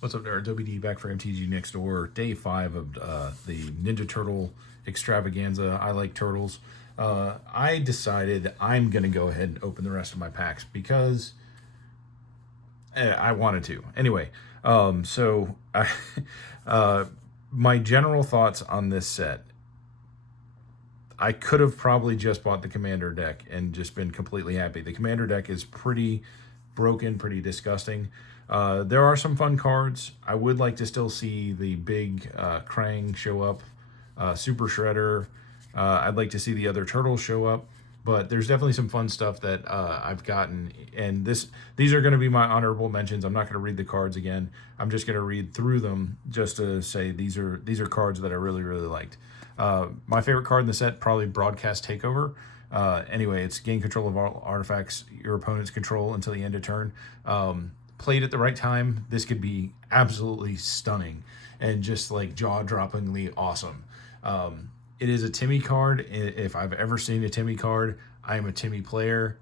What's up, nerds? OBD back for MTG Next Door. Day 5 of the Ninja Turtle extravaganza. I like turtles. I decided I'm going to go ahead and open the rest of my packs because I wanted to. Anyway, so I, my general thoughts on this set. I could have probably just bought the Commander deck and just been completely happy. The Commander deck is pretty broken, pretty disgusting. There are some fun cards. I would like to still see the big Krang show up, Super Shredder. I'd like to see the other turtles show up, but there's definitely some fun stuff that I've gotten. And these are going to be my honorable mentions. I'm not going to read the cards again. I'm just going to read through them just to say these are cards that I really liked. My favorite card in the set, probably Broadcast Takeover. Anyway, it's gain control of all artifacts your opponent's control until the end of turn. Played at the right time, this could be absolutely stunning and just like jaw-droppingly awesome. It is a Timmy card. If I've ever seen a Timmy card, I am a Timmy player.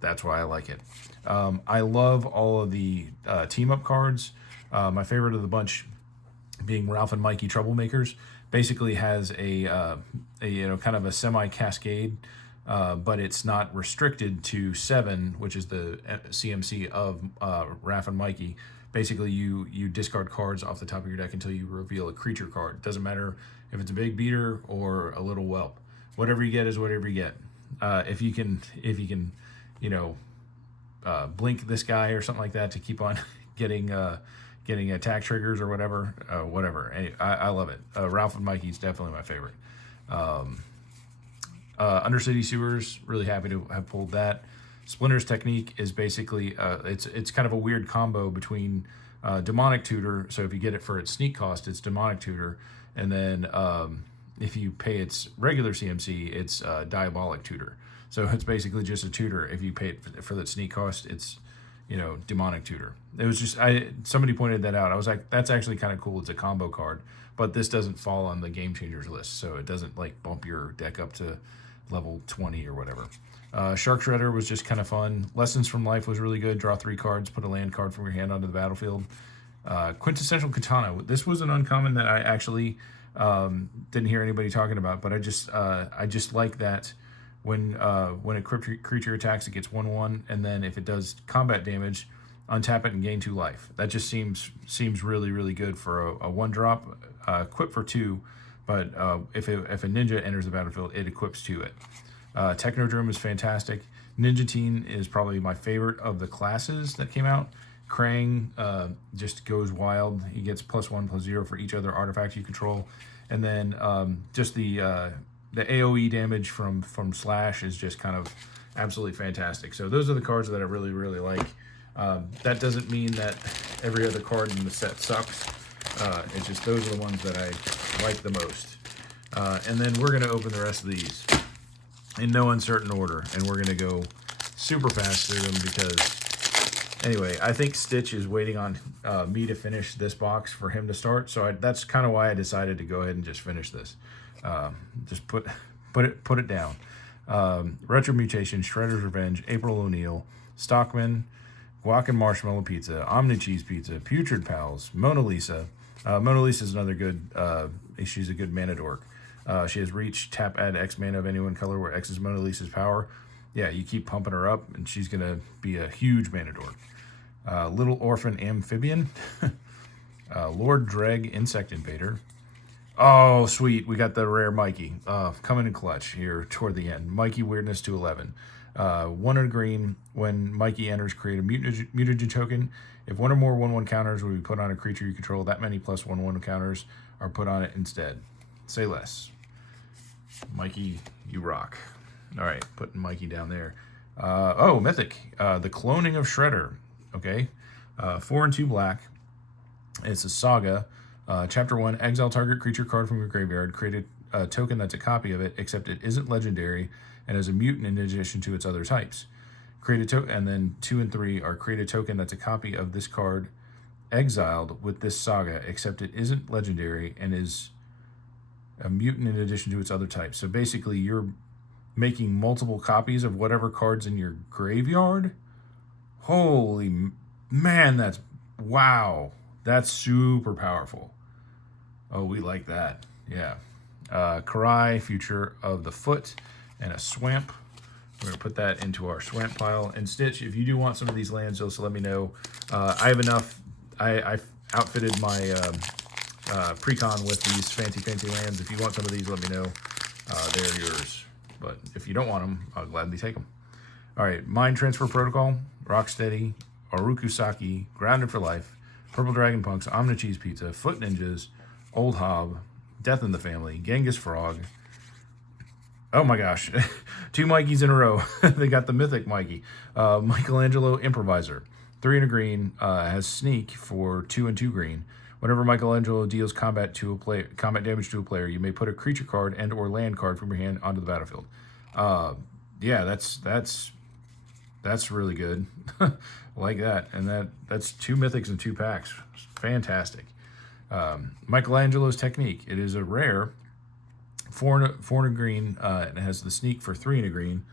That's why I like it. I love all of the team-up cards. My favorite of the bunch being Ralph and Mikey Troublemakers. Basically has a kind of a semi-cascade, but it's not restricted to 7, which is the CMC of Raph and Mikey. Basically, you discard cards off the top of your deck until you reveal a creature card. Doesn't matter if it's a big beater or a little whelp. Whatever you get is whatever you get. If you can, blink this guy or something like that to keep on getting attack triggers or whatever. I love it. Ralph and Mikey's definitely my favorite. Undercity Sewers, really happy to have pulled that. Splinter's Technique is basically it's kind of a weird combo between Demonic Tutor. So if you get it for its sneak cost, it's Demonic Tutor, and then if you pay its regular CMC, it's Diabolic Tutor. So it's basically just a tutor. If you pay it for that sneak cost, it's Demonic Tutor. It was just somebody pointed that out. I was like, that's actually kind of cool. It's a combo card, but this doesn't fall on the Game Changers list, so it doesn't like bump your deck up to level 20 or whatever. Shark Shredder was just kind of fun. Lessons from Life was really good. Draw 3 cards, put a land card from your hand onto the battlefield. Quintessential Katana. This was an uncommon that I actually didn't hear anybody talking about, but I just like that. When a creature attacks, it gets 1/1, and then if it does combat damage, untap it and gain 2 life. That just seems really good for a 1-drop. Equip for 2, but if a ninja enters the battlefield, it equips to it. Technodrome is fantastic. Ninja Teen is probably my favorite of the classes that came out. Krang just goes wild. He gets +1/+0 for each other artifact you control, and then just the AoE damage from Slash is just kind of absolutely fantastic. So those are the cards that I really like. That doesn't mean that every other card in the set sucks. It's just those are the ones that I like the most. And then we're going to open the rest of these in no uncertain order, and we're going to go super fast through them because, anyway, I think Stitch is waiting on me to finish this box for him to start. So that's kind of why I decided to go ahead and just finish this. Just put it down. Retro Mutation, Shredder's Revenge, April O'Neil, Stockman, Guac and Marshmallow Pizza, Omni Cheese Pizza, Putrid Pals, Mona Lisa. Mona Lisa is another good. She's a good mana dork. She has reach, tap, add X mana of any one color where X is Mona Lisa's power. Yeah, you keep pumping her up, and she's gonna be a huge mana dork. Little Orphan Amphibian, Lord Dreg Insect Invader. Oh, sweet. We got the rare Mikey. Coming in clutch here toward the end. Mikey Weirdness to 11. 1 in green. When Mikey enters, create a mutagen token. If 1 or more 1/1 counters will be put on a creature you control, that many +1/1 counters are put on it instead. Say less. Mikey, you rock. All right, putting Mikey down there. Mythic. The Cloning of Shredder. Okay. 4 and 2 black. It's a saga. Chapter 1, exile target creature card from your graveyard. Create a token that's a copy of it, except it isn't legendary and is a mutant in addition to its other types. Create a token, and then 2 and 3 are create a token that's a copy of this card exiled with this saga, except it isn't legendary and is a mutant in addition to its other types. So basically, you're making multiple copies of whatever cards in your graveyard. Holy man, that's wow. That's super powerful. Oh, we like that. Yeah. Karai, Future of the Foot, and a Swamp. We're going to put that into our Swamp pile. And Stitch, if you do want some of these lands, just let me know. I have enough. I outfitted my Precon with these fancy lands. If you want some of these, let me know. They're yours. But if you don't want them, I'll gladly take them. All right, Mind Transfer Protocol, Rocksteady, Orukusaki, Grounded for Life, Purple Dragon Punks, Omni Cheese Pizza, Foot Ninjas, Old Hob, Death in the Family, Genghis Frog. Oh my gosh, 2 Mikeys in a row. They got the mythic Mikey. Michelangelo Improviser, 3 and a green, has Sneak for 2 and 2 green. Whenever Michelangelo deals combat damage to a player, you may put a creature card and or land card from your hand onto the battlefield. Yeah, that's really good. Like that. And that's 2 mythics and 2 packs. Fantastic. Michelangelo's Technique. It is a rare 4 and a green. It has the Sneak for 3 and a green.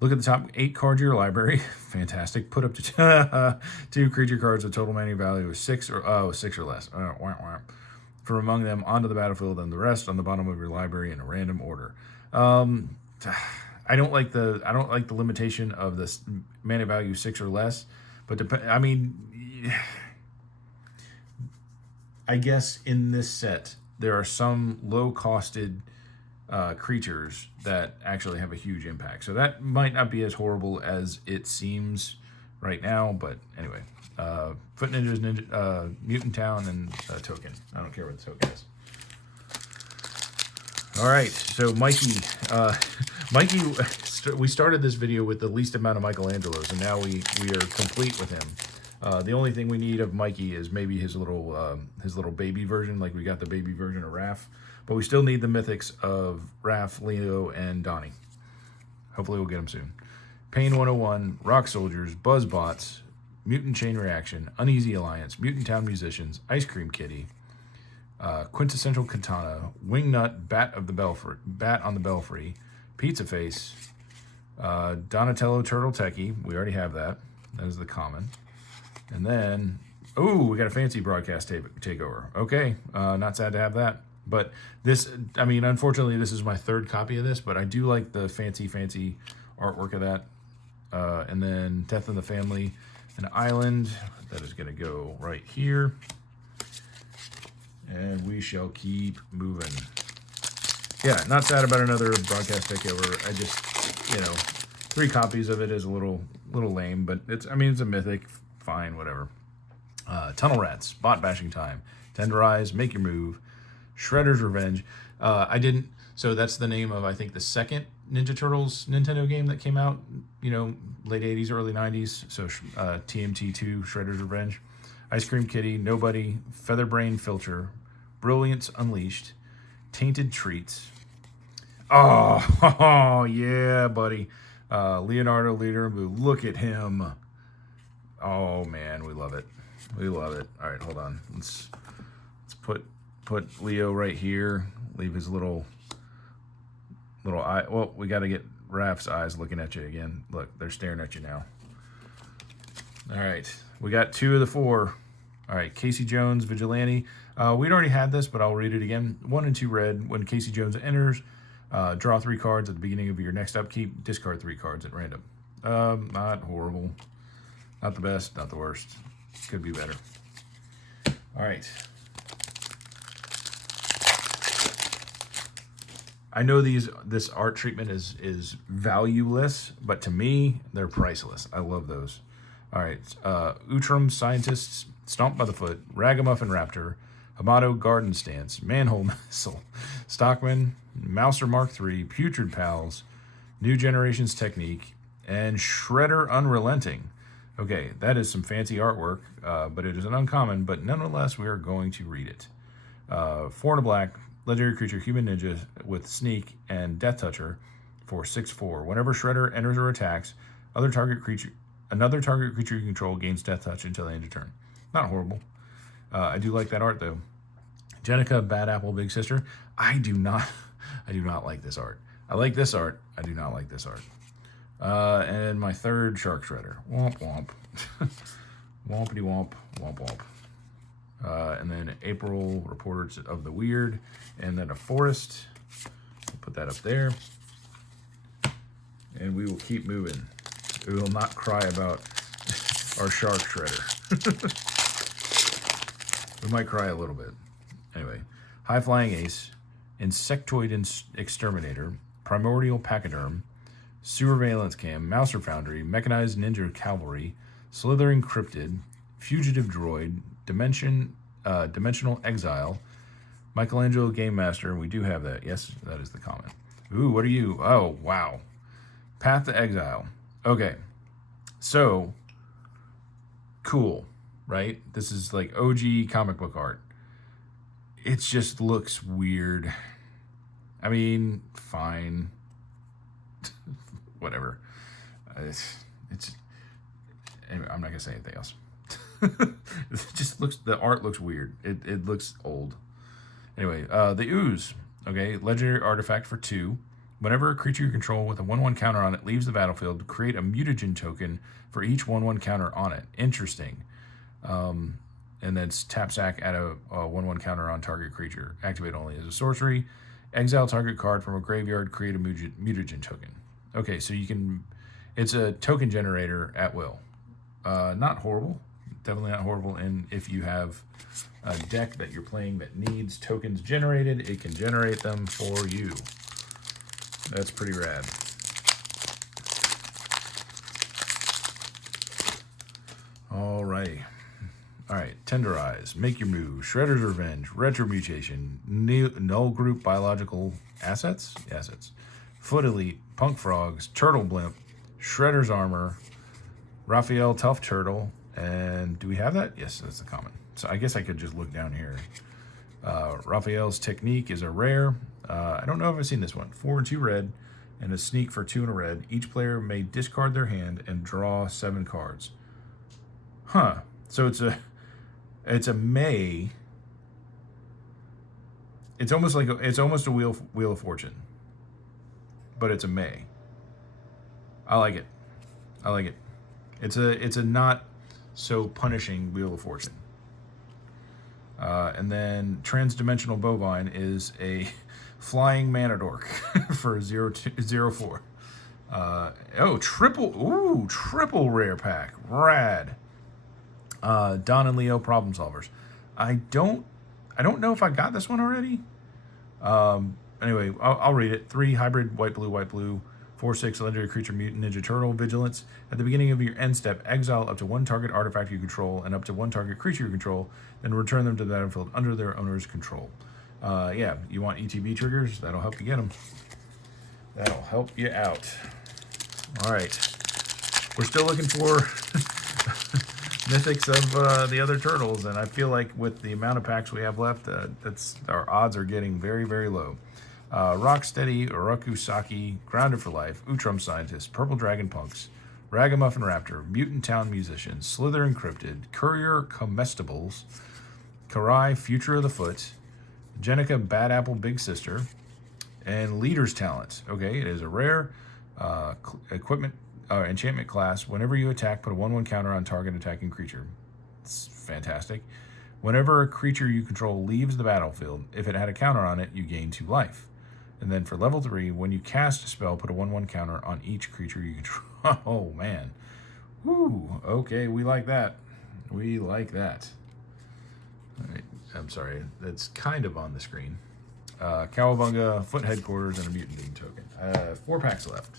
Look at the top 8 cards of your library. Fantastic. Put up to 2 creature cards with total mana value of 6 or less. From among them onto the battlefield, and the rest on the bottom of your library in a random order. I don't like the limitation of this mana value 6 or less, but I guess in this set there are some low-costed creatures that actually have a huge impact. So that might not be as horrible as it seems right now, but anyway. Foot Ninjas, Mutant Town, and Token. I don't care what the token is. All right, so Mikey, we started this video with the least amount of Michelangelos, and now we are complete with him. The only thing we need of Mikey is maybe his little baby version, like we got the baby version of Raph. But we still need the mythics of Raph, Leo, and Donnie. Hopefully we'll get them soon. Pain 101, Rock Soldiers, Buzzbots, Mutant Chain Reaction, Uneasy Alliance, Mutant Town Musicians, Ice Cream Kitty, Quintessential Katana, Wingnut, Bat on the Belfry, Pizza Face, Donatello Turtle Techie. We already have that. That is the common. And then, we got a fancy broadcast takeover. Okay, not sad to have that. But this, unfortunately, this is my 3rd copy of this, but I do like the fancy artwork of that. And then Death in the Family, an island that is going to go right here. And we shall keep moving. Yeah, not sad about another broadcast takeover. I just, 3 copies of it is a little lame, but it's a mythic. Fine, whatever. Tunnel Rats, Bot Bashing Time, Tenderize, Make Your Move, Shredder's Revenge. So that's the name of, I think, the second Ninja Turtles Nintendo game that came out, late 80s, early 90s. So TMT2, Shredder's Revenge. Ice Cream Kitty, Nobody, Featherbrain Filter, Brilliance Unleashed, Tainted Treats. Oh, yeah, buddy. Leonardo Leader, look at him. Oh, man, we love it. We love it. All right, hold on. Let's put Leo right here. Leave his little eye. Well, we got to get Raph's eyes looking at you again. Look, they're staring at you now. All right, we got 2 of the 4. All right, Casey Jones, Vigilante. We'd already had this, but I'll read it again. 1 and 2 red. When Casey Jones enters, draw 3 cards at the beginning of your next upkeep. Discard 3 cards at random. Not horrible. Not the best, not the worst. Could be better. All right. I know this art treatment is valueless, but to me, they're priceless. I love those. All right. Utrum Scientists, Stomp by the Foot, Ragamuffin Raptor, Hamato Garden Stance, Manhole Missile, Stockman, Mouser Mark III, Putrid Pals, New Generations Technique, and Shredder Unrelenting. Okay, that is some fancy artwork, but it is an uncommon, but nonetheless, we are going to read it. 4 and a black, legendary creature, human ninja with Sneak and Death Toucher for 6/4. Whenever Shredder enters or attacks, another target creature you control gains Death Touch until the end of turn. Not horrible. I do like that art though. Jenica, Bad Apple Big Sister. I do not like this art. I like this art. I do not like this art. And my 3rd Shark Shredder. Womp womp. Wompity womp, womp womp. And then April, Reporters of the Weird, and then a forest. We'll put that up there. And we will keep moving. We will not cry about our shark shredder. We might cry a little bit. Anyway, High Flying Ace, Insectoid Exterminator, Primordial Pachyderm, Surveillance Cam, Mouser Foundry, Mechanized Ninja Cavalry, Slithering Cryptid, Fugitive Droid, Dimensional Exile, Michelangelo Game Master. We do have that. Yes, that is the comment. Ooh, what are you? Oh, wow. Path to Exile. Okay. So, cool, right? This is like OG comic book art. It just looks weird. I mean, fine. Whatever. It's anyway, I'm not gonna say anything else. It just looks, the art looks weird. It looks old. Anyway, the Ooze. Okay, legendary artifact for 2. Whenever a creature you control with a 1/1 counter on it leaves the battlefield, create a mutagen token for each 1/1 counter on it. Interesting. And then tap sack at a 1/1 counter on target creature. Activate only as a sorcery. Exile target card from a graveyard. Create a mutagen token. Okay, so you can. It's a token generator at will. Not horrible. Definitely not horrible. And if you have a deck that you're playing that needs tokens generated, it can generate them for you. That's pretty rad. Alrighty. Alright, Tenderize, Make Your Move, Shredder's Revenge, Retro Mutation, Null Group Biological Assets, Foot Elite, Punk Frogs, Turtle Blimp, Shredder's Armor, Raphael Tough Turtle, and do we have that? Yes, that's the common. So I guess I could just look down here. Raphael's Technique is a rare. I don't know if I've seen this one. 4 and 2 red, and a sneak for 2 and a red. Each player may discard their hand and draw 7 cards. Huh. So it's a May. It's almost like it's almost a Wheel of Fortune, but it's a May. I like it. I like it. It's a not so punishing Wheel of Fortune. And then Transdimensional Bovine is a flying Manadork for 0/4. Triple rare pack. Rad. Don and Leo Problem Solvers. I don't know if I got this one already. Anyway, I'll read it. 3 hybrid white blue. 4/6 legendary creature mutant ninja turtle vigilance. At the beginning of your end step, exile up to 1 target artifact you control and up to 1 target creature you control, then return them to the battlefield under their owner's control. Yeah, you want ETB triggers? That'll help you get them. That'll help you out. All right, we're still looking for mythics of the other turtles, and I feel like with the amount of packs we have left, that's our odds are getting very, very low. Rocksteady, Orokusaki, Grounded for Life, Utrum Scientist, Purple Dragon Punks, Ragamuffin Raptor, Mutant Town Musician, Slither Encrypted, Courier Comestibles, Karai, Future of the Foot, Jenica Bad Apple Big Sister, and Leader's Talent. Okay, it is a rare equipment enchantment class. Whenever you attack, put a 1/1 counter on target attacking creature. It's fantastic. Whenever a creature you control leaves the battlefield, if it had a counter on it, you gain 2 life. And then for level 3, when you cast a spell, put a 1/1 counter on each creature you control. Oh, man. Woo. Okay, we like that. We like that. All right. I'm sorry. That's kind of on the screen. Cowabunga, Foot Headquarters, and a Mutant Bean token. 4 packs left.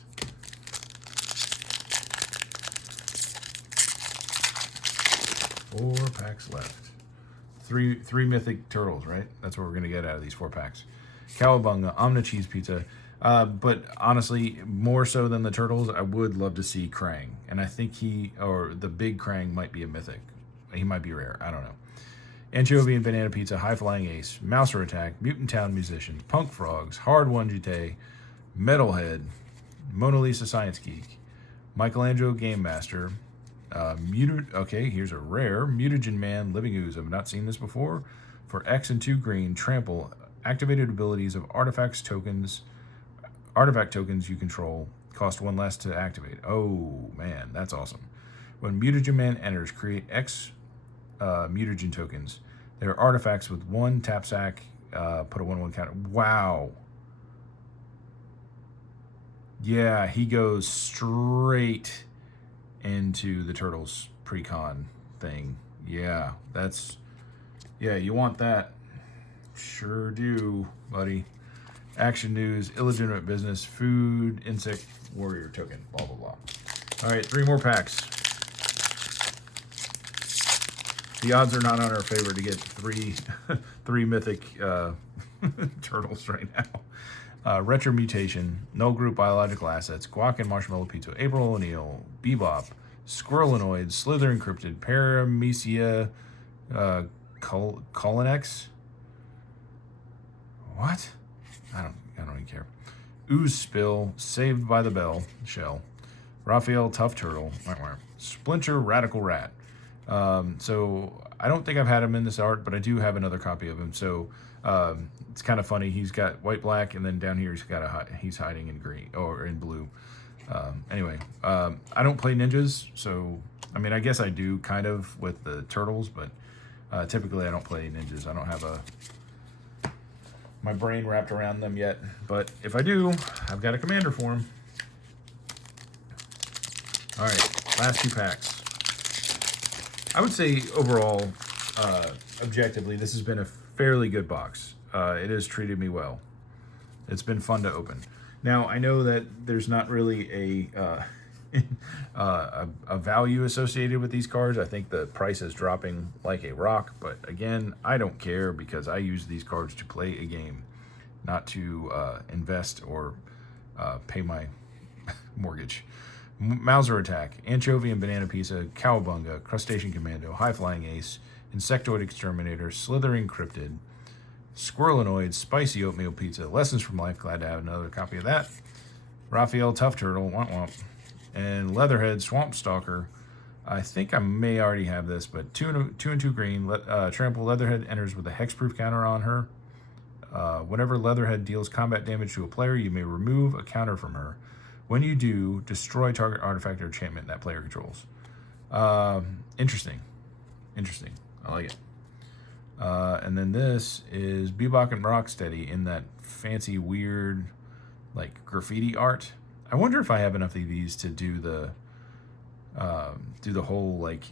4 packs left. Three mythic turtles, right? That's what we're going to get out of these 4 packs. Cowabunga, Omni Cheese Pizza. But honestly, more so than the turtles, I would love to see Krang. And I think the big Krang might be a mythic. He might be rare. I don't know. Anchovy and Banana Pizza, High Flying Ace, Mouser Attack, Mutant Town Musicians, Punk Frogs, Hard One Jite, Metalhead, Mona Lisa Science Geek, Michelangelo Game Master, okay, here's a rare Mutagen Man Living Ooze. I've not seen this before. For X and 2 green, trample activated abilities of artifact tokens you control cost 1 less to activate. Oh man, that's awesome. When Mutagen Man enters, create X mutagen tokens. They're artifacts with 1 tap sack, put a 1/1 counter. Wow. Yeah, he goes straight into the Turtles pre-con thing. Yeah, you want that. Sure do, buddy. Action news, illegitimate business, food, insect, warrior token, blah, blah, blah. All right, 3 more packs. The odds are not on our favor to get three mythic turtles right now. Retro Mutation, Null Group Biological Assets, Guac and Marshmallow Pizza, April O'Neil, Bebop, Squirrelinoid, Slither Encrypted, Paramecia, Colinex. What? I don't even care. Ooze Spill, Saved by the Bell, Shell, Raphael Tough Turtle, Splinter Radical Rat. So I don't think I've had him in this art, but I do have another copy of him. So it's kind of funny. He's got white, black, and then down here he's hiding in green or in blue. Anyway, I don't play ninjas, so I mean I guess I do kind of with the turtles, but typically I don't play ninjas. I don't have my brain wrapped around them yet. But if I do, I've got a commander for him. All right, last 2 packs. I would say overall, objectively, this has been a fairly good box. It has treated me well. It's been fun to open. Now, I know that there's not really a value associated with these cards. I think the price is dropping like a rock, but again, I don't care because I use these cards to play a game, not to invest or pay my mortgage. Mauser Attack, Anchovy and Banana Pizza, Cowabunga, Crustacean Commando, High Flying Ace, Insectoid Exterminator, Slithering Cryptid, Squirrelinoid, Spicy Oatmeal Pizza, Lessons from Life, glad to have another copy of that, Raphael Tough Turtle, Womp Womp, and Leatherhead Swamp Stalker. I think I may already have this, but 2 and 2 green. Trample Leatherhead enters with a hexproof counter on her. Whenever Leatherhead deals combat damage to a player, you may remove a counter from her. When you do, destroy target artifact or enchantment that player controls. Interesting. I like it. And then this is Bebop and Rocksteady in that fancy, weird, like graffiti art. I wonder if I have enough of these to do the whole like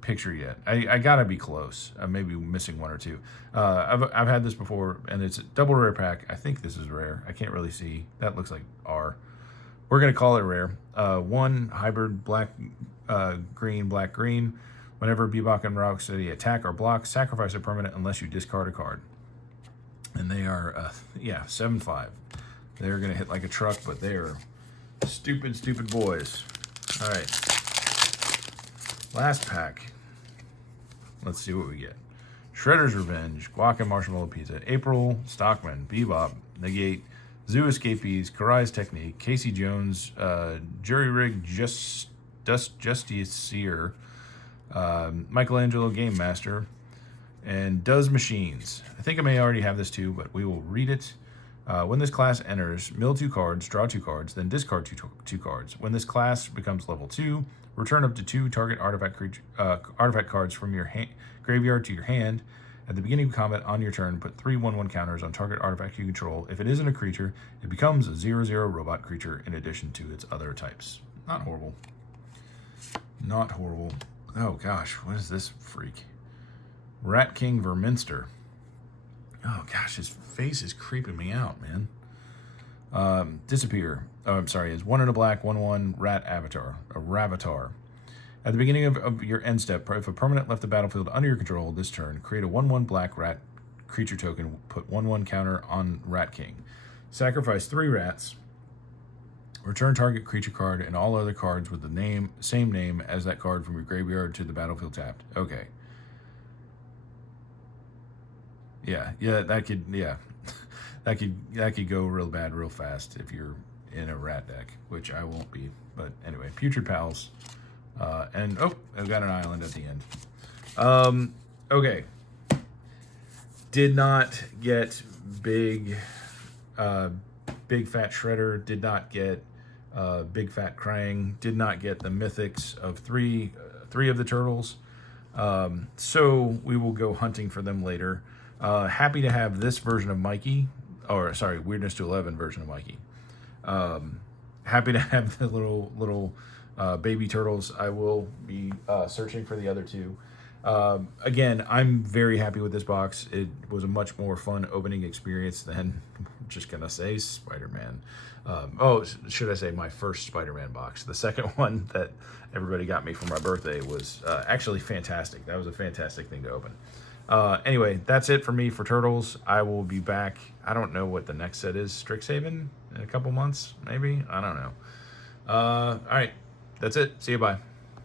picture yet. I gotta be close. I may be missing 1 or 2. I've had this before, and it's a double rare pack. I think this is rare. I can't really see. That looks like R. We're gonna call it rare. 1 hybrid black, green, black, green. Whenever Bebop and Rocksteady attack or block, sacrifice a permanent unless you discard a card. And they are 7/5. They're gonna hit like a truck, but they are stupid boys. All right. Last pack. Let's see what we get. Shredder's Revenge, Guac and Marshmallow Pizza, April, Stockman, Bebop, Negate, Zoo Escapees, Karai's Technique, Casey Jones, Jury Rig, Justiciar, Michelangelo Game Master, and Does Machines. I think I may already have this too, but we will read it. When this class enters, mill 2 cards, draw 2 cards, then discard 2 cards. When this class becomes level 2, return up to 2 target artifact cards from your graveyard to your hand. At the beginning of combat on your turn, put 3 1/1 counters on target artifact you control. If it isn't a creature, it becomes a 0/0 robot creature in addition to its other types. Not horrible. Not horrible. Oh gosh, what is this freak? Rat King Verminster. Oh gosh, his face is creeping me out, man. Disappear. Oh, I'm sorry. It's 1 and a black, 1/1 rat avatar. A Ravatar. At the beginning of your end step, if a permanent left the battlefield under your control this turn, create a 1/1 black rat creature token. Put 1/1 counter on Rat King. Sacrifice 3 rats. Return target creature card and all other cards with the same name as that card from your graveyard to the battlefield tapped. Okay. Yeah, that could that could go real bad real fast if you're in a rat deck, which I won't be. But anyway, Putrid Pals, and I've got an island at the end. Okay. Did not get big fat Shredder. Did not get big fat Krang. Did not get the mythics of three of the turtles. So we will go hunting for them later. Happy to have this version of Mikey, or sorry, Weirdness to 11 version of Mikey. Happy to have the little baby turtles. I will be searching for the other two. Again, I'm very happy with this box. It was a much more fun opening experience than, just gonna say, Spider-Man. Should I say my first Spider-Man box? The second one that everybody got me for my birthday was actually fantastic. That was a fantastic thing to open. Anyway, that's it for me for Turtles. I will be back. I don't know what the next set is. Strixhaven in a couple months, maybe? I don't know. All right, that's it. See you, bye.